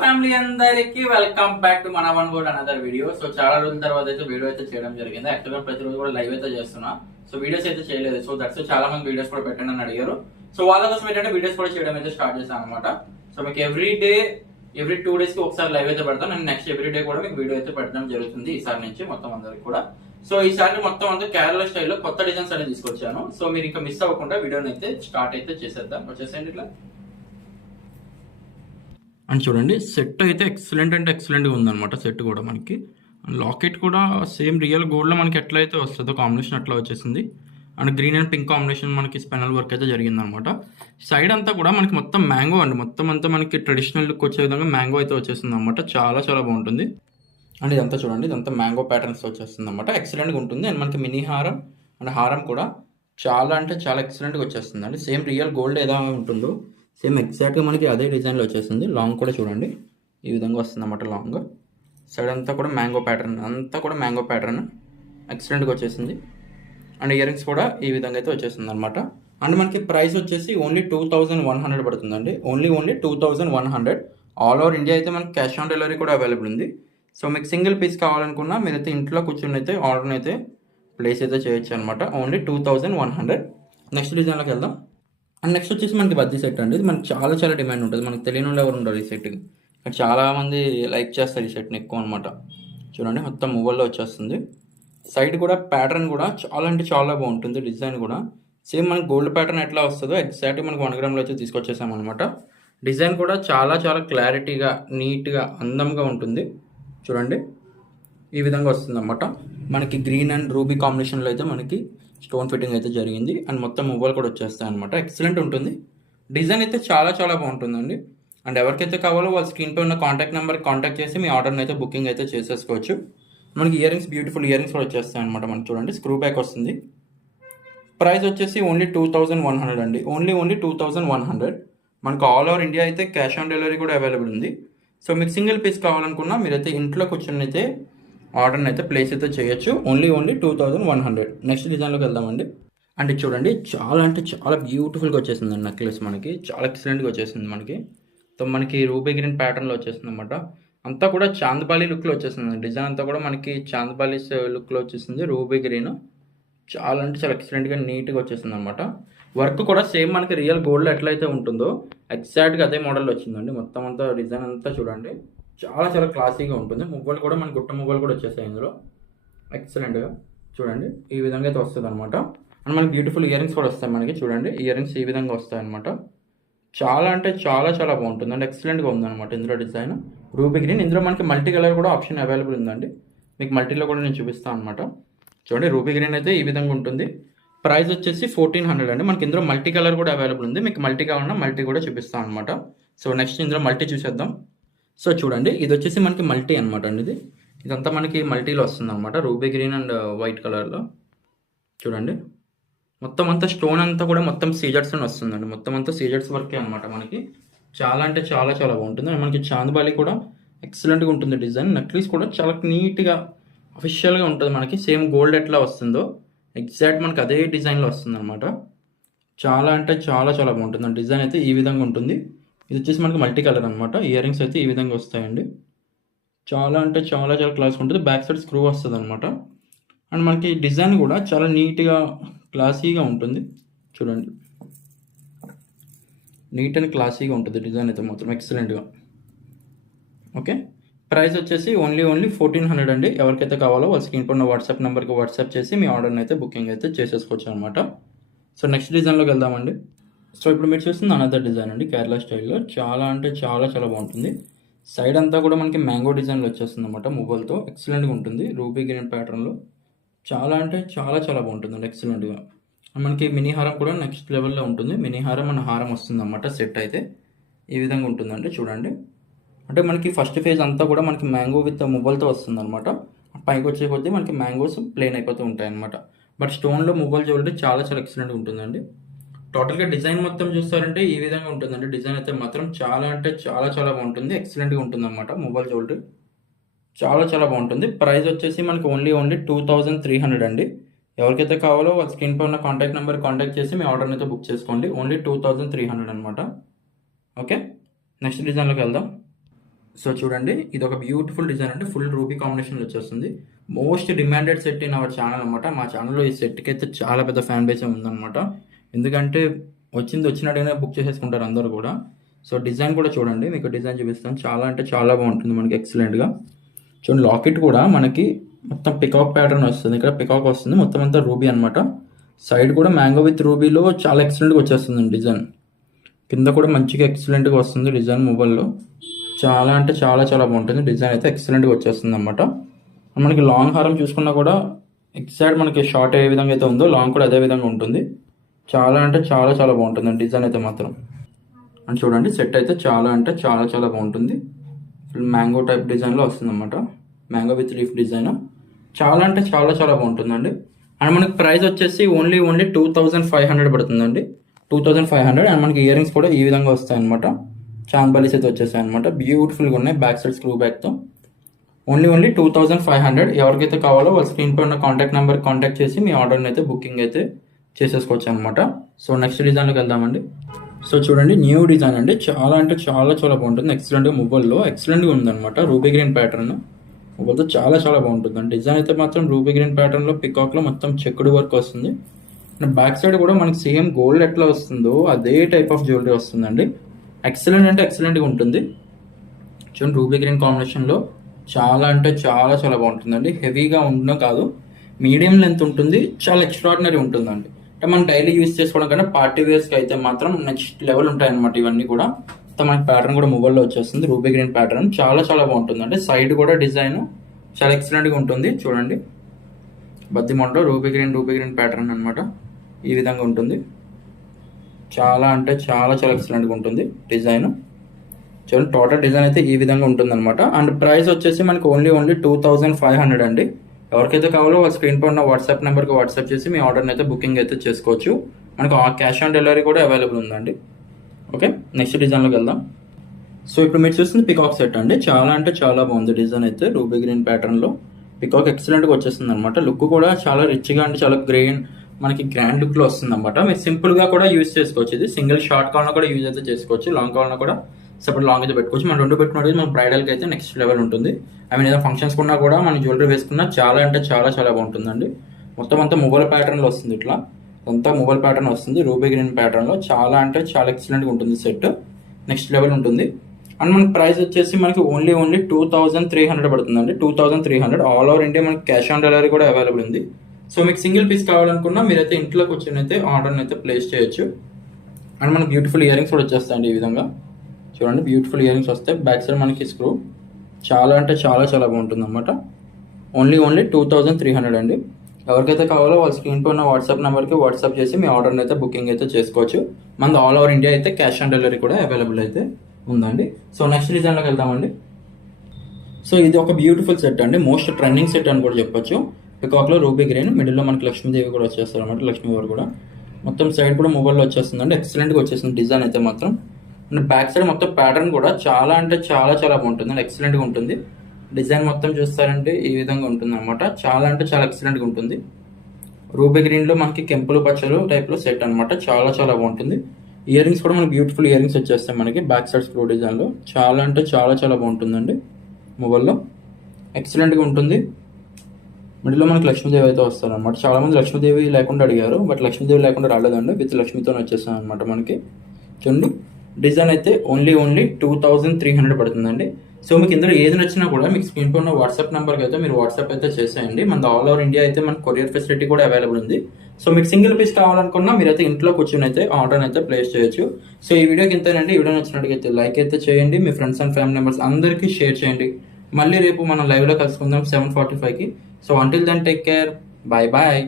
Family అందరికి welcome back to మన one gourd another video. So చాలా రోజుల తర్వాత అయితే వీడియో అయితే చేయడం జరిగింది. యాక్చువల్గా ప్రతిరోజు కూడా లైవ్ అయితే చేస్తున్నా. సో వీడియోస్ అయితే చేయలేదు. సో దట్స్ చాలా మంది వీడియోస్ కూడా పెట్టండి అని అడిగారు. సో వాళ్ళ కోసం ఏంటంటే వీడియోస్ కూడా చేయడం అయితే స్టార్ట్ చేశాను అనమాట సో మీకు ఎవ్రీ డే ఎవ్రీ టూ డేస్కి ఒకసారి లైవ్ అయితే పెడతాను. నేను నెక్స్ట్ ఎవ్రీ డే కూడా మీకు వీడియో అయితే పెట్టడం జరుగుతుంది ఈసారి నుంచి మొత్తం అందరికి కూడా. సో ఈసారి మొత్తం అంతా కేరళ స్టైల్లో కొత్త డిజైన్స్ అనేది తీసుకొచ్చాను. సో మీరు ఇంకా మిస్ అవ్వకుండా వీడియోని అయితే స్టార్ట్ అయితే చేసేద్దాం. వచ్చేసేయండి ఇట్లా. అండ్ చూడండి సెట్ అయితే ఎక్సలెంట్ అంటే ఎక్సలెంట్గా ఉందన్నమాట సెట్ కూడా మనకి. లాకెట్ కూడా సేమ్ రియల్ గోల్డ్లో మనకి ఎట్లయితే వస్తుందో కాంబినేషన్ అట్లా వచ్చేసింది. And green and pink combination మనకి స్పెనల్ వర్క్ అయితే జరిగిందనమాట సైడ్ అంతా కూడా మనకి మొత్తం మ్యాంగో అండి. మొత్తం అంతా మనకి ట్రెడిషనల్ లుక్ వచ్చే విధంగా మ్యాంగో అయితే వచ్చేసింది అనమాట చాలా చాలా బాగుంటుంది. అండ్ ఇదంతా చూడండి ఇదంతా మ్యాంగో ప్యాటర్న్స్ వచ్చేస్తుంది అనమాట ఎక్సలెంట్గా ఉంటుంది. అండ్ మనకి మినీ హారం అండ్ హారం కూడా చాలా అంటే చాలా ఎక్సలెంట్గా వచ్చేస్తుంది అండి సేమ్ రియల్ గోల్డ్ ఏదో ఉంటుందో. సేమ్ ఎగ్జాక్ట్గా మనకి అదే డిజైన్లో వచ్చేస్తుంది. లాంగ్ కూడా చూడండి. ఈ విధంగా వస్తుంది అన్నమాట లాంగ్ సైడ్ అంతా కూడా మ్యాంగో ప్యాటర్న్ అంతా కూడా మ్యాంగో ప్యాటర్న్ ఎక్సలెంట్గా వచ్చేసింది. అండ్ ఇయర్ రింగ్స్ కూడా ఈ విధంగా అయితే వచ్చేసింది అనమాట అండ్ మనకి ప్రైస్ వచ్చేసి only two thousand one hundred పడుతుందండి. Only only two thousand one hundred all over India అయితే మనకి క్యాష్ ఆన్ డెలివరీ కూడా అవైలబుల్ ఉంది. సో మీకు సింగిల్ పీస్ కావాలనుకున్నా మీరైతే ఇంట్లో కూర్చొని అయితే ఆర్డర్ అయితే ప్లేస్ అయితే చేయొచ్చు అనమాట only two thousand one hundred next డిజైన్లోకి వెళ్దాం. అండ్ నెక్స్ట్ వచ్చేసి మనకి బద్దీ సెట్ అండి. ఇది మనకి చాలా చాలా డిమాండ్ ఉంటుంది. మనకి తెలియని వాళ్ళు ఎవరు ఉండరు ఈ సెట్కి ఇక్కడ చాలామంది లైక్ చేస్తారు ఈ సెట్ని ఎక్కువ అనమాట చూడండి మొత్తం మొబైల్లో వచ్చేస్తుంది. సైడ్ కూడా ప్యాటర్న్ కూడా చాలా అంటే చాలా బాగుంటుంది డిజైన్ కూడా. సేమ్ మనకి గోల్డ్ ప్యాటర్న్ ఎట్లా వస్తుందో ఎగ్జాక్ట్గా మనకి వన్ గ్రామ్లో అయితే తీసుకొచ్చేసాం అనమాట డిజైన్ కూడా చాలా చాలా క్లారిటీగా నీట్గా అందంగా ఉంటుంది. చూడండి ఈ విధంగా వస్తుంది అన్నమాట మనకి గ్రీన్ అండ్ రూబీ కాంబినేషన్లో అయితే మనకి స్టోన్ ఫిట్టింగ్ అయితే జరిగింది. అండ్ మొత్తం మువ్వలు కూడా వచ్చేస్తాయి అనమాట ఎక్సలెంట్ ఉంటుంది. డిజైన్ అయితే చాలా చాలా బాగుంటుందండి. అండ్ ఎవరికైతే కావాలో వాళ్ళ స్క్రీన్పై ఉన్న కాంటాక్ట్ నెంబర్ కాంటాక్ట్ చేసి మీ ఆర్డర్ని అయితే బుకింగ్ అయితే చేసేసుకోవచ్చు. మనకి ear rings beautiful ear rings కూడా వచ్చేస్తాయి అనమాట మనకి చూడండి. స్క్రూ బ్యాక్ వస్తుంది. ప్రైస్ వచ్చేసి only two thousand one hundred అండి. Only only two thousand one hundred మనకు ఆల్ ఓవర్ ఇండియా అయితే క్యాష్ ఆన్ డెలివరీ కూడా అవైలబుల్ ఉంది. సో మీకు సింగిల్ పీస్ కావాలనుకున్నా మీరైతే ఇంట్లో కూర్చొని అయితే ఆర్డర్ని అయితే ప్లేస్ అయితే చేయొచ్చు. Only only two thousand one hundred next డిజైన్లోకి వెళ్దామండి. అంటే చూడండి చాలా అంటే చాలా బ్యూటిఫుల్గా వచ్చేసింది అండి నెక్లెస్ మనకి. చాలా ఎక్సలెంట్గా వచ్చేసింది మనకి. సో మనకి రూబీ గ్రీన్ ప్యాటర్న్లో వచ్చేసింది అనమాట అంతా కూడా చాందబాలి లుక్లో వచ్చేసింది. డిజైన్ అంతా కూడా మనకి చాందబాలి లుక్లో వచ్చేసింది రూబీ గ్రీన్. చాలా అంటే చాలా ఎక్సలెంట్గా నీట్గా వచ్చేసింది అనమాట వర్క్ కూడా సేమ్ మనకి రియల్ గోల్డ్లో ఎట్లయితే ఉంటుందో ఎగ్జాక్ట్గా అదే మోడల్ వచ్చిందండి. మొత్తం అంతా డిజైన్ అంతా చూడండి. చాలా చాలా క్లాసీగా ఉంటుంది. ముగ్గులు కూడా మనకి గుట్ట ముగ్గులు కూడా వచ్చేసాయి ఇందులో. ఎక్సలెంట్గా చూడండి ఈ విధంగా అయితే వస్తుంది అనమాట అండ్ మనకి బ్యూటిఫుల్ ఇయరింగ్స్ కూడా వస్తాయి మనకి. చూడండి ఇయరింగ్స్ ఈ విధంగా వస్తాయి అనమాట చాలా అంటే చాలా చాలా బాగుంటుంది. అండ్ ఎక్సలెంట్గా ఉందన్నమాట ఇందులో డిజైన్. రూబీ గ్రీన్ ఇందులో మనకి మల్టీ కలర్ కూడా ఆప్షన్ అవైలబుల్ ఉందండి. మీకు మల్టీలో కూడా నేను చూపిస్తాను అనమాట చూడండి రూబీ గ్రీన్ అయితే ఈ విధంగా ఉంటుంది. ప్రైస్ వచ్చేసి ఫోర్టీన్ హండ్రెడ్ అండి. మనకి ఇందులో మల్టీ కలర్ కూడా అవైలబుల్ ఉంది. మీకు మల్టీ కావాలన్నా మల్టీ కూడా చూపిస్తాను అనమాట సో నెక్స్ట్ ఇందులో మల్టీ చూసేద్దాం. సో చూడండి ఇది వచ్చేసి మనకి మల్టీ అనమాట అండి ఇది. ఇదంతా మనకి మల్టీలో వస్తుంది అనమాట రూబీ గ్రీన్ అండ్ వైట్ కలర్లో. చూడండి మొత్తం అంతా స్టోన్ అంతా కూడా మొత్తం సీజర్స్ అని వస్తుందండి. మొత్తం అంతా సీజర్స్ వర్కే అనమాట మనకి. చాలా అంటే చాలా చాలా బాగుంటుంది. మనకి చాందబాలి కూడా ఎక్సలెంట్గా ఉంటుంది డిజైన్. నెక్లెస్ కూడా చాలా నీట్గా అఫిషియల్గా ఉంటుంది మనకి. సేమ్ గోల్డ్ ఎట్లా వస్తుందో ఎగ్జాక్ట్ మనకి అదే డిజైన్లో వస్తుంది అనమాట చాలా అంటే చాలా చాలా బాగుంటుంది. డిజైన్ అయితే ఈ విధంగా ఉంటుంది. ఇది వచ్చేసి మనకి మల్టీ కలర్ అనమాట ఇయర్ రింగ్స్ అయితే ఈ విధంగా వస్తాయండి. చాలా అంటే చాలా చాలా క్లాస్ ఉంటుంది. బ్యాక్ సైడ్ స్క్రూ వస్తుంది అనమాట అండ్ మనకి డిజైన్ కూడా చాలా నీట్గా క్లాసీగా ఉంటుంది. చూడండి. నీట్ అండ్ క్లాసీగా ఉంటుంది డిజైన్ అయితే మాత్రం. ఎక్సలెంట్గా ఓకే ప్రైస్ వచ్చేసి ఓన్లీ ఓన్లీ ఫోర్టీన్ హండ్రెడ్ అండి. ఎవరికైతే కావాలో వాళ్ళ స్క్రీన్ పైన వాట్సాప్ నెంబర్కి వాట్సాప్ చేసి మీ ఆర్డర్ని అయితే బుకింగ్ అయితే చేసేసుకోవచ్చు అనమాట సో నెక్స్ట్ డిజైన్లోకి వెళ్దామండి. సో ఇప్పుడు మీరు చూస్తుంది అనదర్ డిజైన్ అండి కేరళ స్టైల్లో చాలా అంటే చాలా చాలా బాగుంటుంది. సైడ్ అంతా కూడా మనకి మ్యాంగో డిజైన్లో వచ్చేస్తుంది అనమాట మొబైల్తో ఎక్సలెంట్గా ఉంటుంది. రూబీ గ్రీన్ ప్యాటర్న్లో చాలా అంటే చాలా చాలా బాగుంటుంది అండి ఎక్సలెంట్గా మనకి మినీ హారం కూడా నెక్స్ట్ లెవెల్లో ఉంటుంది. మినీ హారం మన హారం వస్తుంది అనమాట సెట్ అయితే. ఈ విధంగా ఉంటుందండి చూడండి. అంటే మనకి ఫస్ట్ ఫేజ్ అంతా కూడా మనకి మ్యాంగో విత్ మొబైల్తో వస్తుంది అనమాట పైకి వచ్చే కొద్దీ మనకి మ్యాంగోస్ ప్లేన్ అయిపోతూ ఉంటాయి అనమాట బట్ స్టోన్లో మొబైల్ చూడండి చాలా చాలా ఎక్సలెంట్గా ఉంటుందండి. టోటల్గా డిజైన్ మొత్తం చూస్తారంటే ఈ విధంగా ఉంటుందండి. డిజైన్ అయితే మాత్రం చాలా అంటే చాలా చాలా బాగుంటుంది. ఎక్సలెంట్గా ఉంటుంది అనమాట మొబైల్ జ్యువెలరీ చాలా చాలా బాగుంటుంది. ప్రైస్ వచ్చేసి మనకి only only two thousand three hundred అండి. ఎవరికైతే కావాలో వాళ్ళ స్క్రీన్ పై ఉన్న కాంటాక్ట్ నెంబర్ కాంటాక్ట్ చేసి మీ ఆర్డర్ని అయితే బుక్ చేసుకోండి. Only two thousand three hundred అనమాట ఓకే నెక్స్ట్ డిజైన్లోకి వెళ్దాం. సో చూడండి. ఇది ఒక బ్యూటిఫుల్ డిజైన్ అంటే ఫుల్ రూబీ కాంబినేషన్లో వచ్చేస్తుంది. Most demanded set in our channel అనమాట మా ఛానల్లో ఈ సెట్కి అయితే చాలా పెద్ద ఫ్యాన్ బేస్ ఉందన్నమాట. ఎందుకంటే వచ్చింది వచ్చినట్టుగానే బుక్ చేసేసుకుంటారు అందరూ కూడా. సో డిజైన్ కూడా చూడండి మీకు డిజైన్ చూపిస్తాను. చాలా అంటే చాలా బాగుంటుంది మనకి ఎక్సలెంట్గా చూడండి లాకెట్ కూడా మనకి మొత్తం పికాక్ ప్యాటర్న్ వస్తుంది. ఇక్కడ పికాక్ వస్తుంది మొత్తం అంతా రూబీ అనమాట సైడ్ కూడా మ్యాంగో విత్ రూబీలో చాలా ఎక్సలెంట్గా వచ్చేస్తుంది డిజైన్. కింద కూడా మంచిగా ఎక్సలెంట్గా వస్తుంది డిజైన్ మొబైల్లో. చాలా అంటే చాలా చాలా బాగుంటుంది. డిజైన్ అయితే ఎక్సలెంట్గా వచ్చేస్తుంది అనమాట మనకి లాంగ్ హారం చూసుకున్నా కూడా ఎగ్జాక్ట్ మనకి షార్ట్ ఏ విధంగా అయితే ఉందో లాంగ్ కూడా అదే విధంగా ఉంటుంది. చాలా అంటే చాలా చాలా బాగుంటుంది. డిజైన్ అయితే మాత్రం. అండ్ చూడండి సెట్ అయితే చాలా అంటే చాలా చాలా బాగుంటుంది. ఫుల్ మ్యాంగో టైప్ డిజైన్లో వస్తుంది అనమాట మ్యాంగో విత్ లీఫ్ డిజైన్ చాలా అంటే చాలా చాలా బాగుంటుందండి. అండ్ మనకి ప్రైస్ వచ్చేసి only only two thousand five hundred పడుతుందండి. Two thousand five hundred and మనకి ఇయర్ రింగ్స్ కూడా ఈ విధంగా వస్తాయన్నమాట. చాంబలీస్ అయితే వచ్చేసాయి అనమాట బ్యూటిఫుల్గా ఉన్నాయి back side screw బ్యాక్తో only only two thousand five hundred ఎవరికైతే కావాలో వాళ్ళ స్క్రీన్ పై ఉన్న కాంటాక్ట్ నెంబర్ కాంటాక్ట్ చేసి మీ ఆర్డర్ని అయితే బుకింగ్ అయితే చేసేసుకోవచ్చు అనమాట సో నెక్స్ట్ డిజైన్లోకి వెళ్దామండి. సో చూడండి న్యూ డిజైన్ అండి. చాలా అంటే చాలా చాలా బాగుంటుంది. ఎక్సలెంట్గా మొబైల్లో ఎక్సలెంట్గా ఉందన్నమాట. రూబీ గ్రీన్ ప్యాటర్న్ మొబైల్తో చాలా చాలా బాగుంటుంది. అండి డిజైన్ అయితే మాత్రం రూబీ గ్రీన్ ప్యాటర్న్లో పికాక్లో మొత్తం చెక్కుడు వర్క్ వస్తుంది. అండ్ బ్యాక్ సైడ్ కూడా మనకి సేమ్ గోల్డ్ ఎట్లా వస్తుందో అదే టైప్ ఆఫ్ జ్యువెలరీ వస్తుందండి. ఎక్సలెంట్ అంటే ఎక్సలెంట్గా ఉంటుంది. చూడండి రూబీ గ్రీన్ కాంబినేషన్లో చాలా అంటే చాలా చాలా బాగుంటుందండి. హెవీగా ఉండడం కాదు. మీడియం లెంత్ ఉంటుంది. చాలా ఎక్స్ట్రాడినరీ ఉంటుందండి. అంటే మనం డైలీ యూస్ చేసుకోవడం కన్నా పార్టీ వేర్స్కి అయితే మాత్రం నెక్స్ట్ లెవెల్ ఉంటాయి అనమాట ఇవన్నీ కూడా. మనకి ప్యాటర్న్ కూడా మొబైల్లో వచ్చేస్తుంది. రూబీ గ్రీన్ ప్యాటర్న్ చాలా చాలా బాగుంటుంది అంటే సైడ్ కూడా డిజైన్ చాలా ఎక్సలెంట్గా ఉంటుంది. చూడండి. బద్ది మొండో ruby green ruby green pattern అనమాట ఈ విధంగా ఉంటుంది. చాలా అంటే చాలా చాలా ఎక్సలెంట్గా ఉంటుంది డిజైన్ చూడండి టోటల్ డిజైన్ అయితే ఈ విధంగా ఉంటుంది అనమాట అండ్ ప్రైస్ వచ్చేసి మనకి only only two thousand five hundred అండి. ఎవరికైతే కావాలో వాళ్ళ స్క్రీన్ పై ఉన్న వాట్సాప్ నెంబర్కి వాట్సాప్ చేసి మీ ఆర్డర్ని అయితే బుకింగ్ అయితే చేసుకోవచ్చు. మనకు క్యాష్ ఆన్ డెలివరీ కూడా అవైలబుల్ ఉందండి. ఓకే నెక్స్ట్ డిజైన్లోకి వెళ్దాం. సో ఇప్పుడు మీరు చూస్తుంది పికాక్ సెట్ అండి. చాలా అంటే చాలా బాగుంది డిజైన్ అయితే రూబీ గ్రీన్ ప్యాటర్న్లో పికాక్ ఎక్సలెంట్గా వచ్చేస్తుంది అనమాట లుక్ కూడా చాలా రిచ్గా అంటే చాలా గ్రీన్ మనకి గ్రాండ్ లుక్లో వస్తుంది అనమాట మీరు సింపుల్గా కూడా యూజ్ చేసుకోవచ్చు. ఇది సింగిల్ షార్ట్ కాల్న కూడా యూజ్ అయితే చేసుకోవచ్చు లాంగ్ కాల్న కూడా. సెపరేట్ లాంగ్ అయితే పెట్టుకోవచ్చు. మనం రెండు పెట్టుకున్నట్టు మన బ్రైడల్కి అయితే నెక్స్ట్ లెవెల్ ఉంటుంది. ఐ మీన్ ఏదైనా ఫంక్షన్స్ కొన్నా కూడా మన జ్యువెలరీ వేసుకున్నా చాలా అంటే చాలా చాలా బాగుంటుందండి. మొత్తం అంతా మొబైల్ ప్యాటర్న్లో వస్తుంది ఇట్లా. అంతా మొబైల్ ప్యాటర్న్ వస్తుంది. రూబీ గ్రీన్ ప్యాటర్న్లో చాలా అంటే చాలా ఎక్సలెంట్గా ఉంటుంది సెట్ నెక్స్ట్ లెవెల్ ఉంటుంది. అండ్ మనకి ప్రైస్ వచ్చేసి మనకి only only two thousand three hundred పడుతుందండి. Two thousand three hundred all over India మనకి క్యాష్ ఆన్ డెలివరీ కూడా అవైలబుల్ ఉంది. సో మీకు సింగిల్ పీస్ కావాలనుకున్నా మీరైతే ఇంట్లోకి వచ్చి అయితే ఆర్డర్ని అయితే ప్లేస్ చేయొచ్చు. అండ్ మనకి బ్యూటిఫుల్ ఇయరింగ్స్ కూడా వచ్చేస్తాయండి ఈ విధంగా. చూడండి బ్యూటిఫుల్ ఇయర్ రింగ్స్ వస్తాయి. బ్యాక్ సైడ్ మనకి స్క్రూ చాలా అంటే చాలా చాలా బాగుంటుంది అనమాట only only two thousand three hundred అండి. ఎవరికైతే కావాలో వాళ్ళ స్క్రీన్ పైన ఉన్న వాట్సాప్ నెంబర్కి వాట్సాప్ చేసి మీ ఆర్డర్ని అయితే బుకింగ్ అయితే చేసుకోవచ్చు. మన ఆల్ ఓవర్ ఇండియా అయితే క్యాష్ ఆన్ డెలివరీ కూడా అవైలబుల్ అయితే ఉందండి. సో నెక్స్ట్ డిజైన్లోకి వెళ్దామండి. సో ఇది ఒక బ్యూటిఫుల్ సెట్ అండి. మోస్ట్ ట్రెండింగ్ సెట్ అని కూడా చెప్పొచ్చు. పికాక్లో రూబీ గ్రీన్ మిడిల్లో మనకి లక్ష్మీదేవి కూడా వచ్చేస్తారు అనమాట లక్ష్మీవారు కూడా. మొత్తం సైడ్ కూడా మొబైల్లో వచ్చేస్తుందండి. ఎక్సలెంట్గా వచ్చేస్తుంది డిజైన్ అయితే మాత్రం. బ్యాక్ సైడ్ మొత్తం ప్యాటర్న్ కూడా చాలా అంటే చాలా చాలా బాగుంటుంది. అండ్ ఎక్సలెంట్గా ఉంటుంది. డిజైన్ మొత్తం చూస్తారంటే ఈ విధంగా ఉంటుంది అనమాట చాలా అంటే చాలా ఎక్సలెంట్గా ఉంటుంది. రూబీ గ్రీన్లో మనకి కెంపులు పచ్చలు టైప్లో సెట్ అనమాట చాలా చాలా బాగుంటుంది. ఇయర్ రింగ్స్ కూడా మనకి బ్యూటిఫుల్ ఇయర్ రింగ్స్ వచ్చేస్తాయి మనకి బ్యాక్ సైడ్ స్క్రూ డిజైన్లో. చాలా అంటే చాలా చాలా బాగుంటుందండి మొబైల్లో. ఎక్సలెంట్గా ఉంటుంది. మిడిల్లో మనకి లక్ష్మీదేవి అయితే వస్తారు అనమాట చాలా మంది లక్ష్మీదేవి లేకుండా అడిగారు బట్ లక్ష్మీదేవి లేకుండా రాలేదండి. విత్ లక్ష్మీతో వచ్చేస్తాను అనమాట మనకి. చూడండి. డిజైన్ అయితే only only two thousand three hundred పడుతుందండి. సో మీకు ఇందులో ఏది నచ్చినా కూడా మీకు స్క్రీన్ ఉన్న వాట్సాప్ నెంబర్కి అయితే మీరు వాట్సాప్ అయితే చేసేయండి. మన ఆల్ ఓవర్ ఇండియా అయితే మన కొరియర్ ఫెసిలిటీ కూడా అవైలబుల్ ఉంది. సో మీకు సింగిల్ పీస్ కావాలనుకున్నా మీరైతే ఇంట్లో కూర్చొని అయితే ఆర్డర్ అయితే ప్లేస్ చేయొచ్చు. సో ఈ వీడియోకి ఇంతేనండి. వీడియో నచ్చినట్టుగా లైక్ అయితే చేయండి. మీ ఫ్రెండ్స్ అండ్ ఫ్యామిలీ మెంబర్స్ అందరికీ షేర్ చేయండి. మళ్ళీ రేపు మనం లైవ్లో కలుసుకుందాం సెవెన్ ఫార్టీ ఫైవ్కి so until then take care bye bye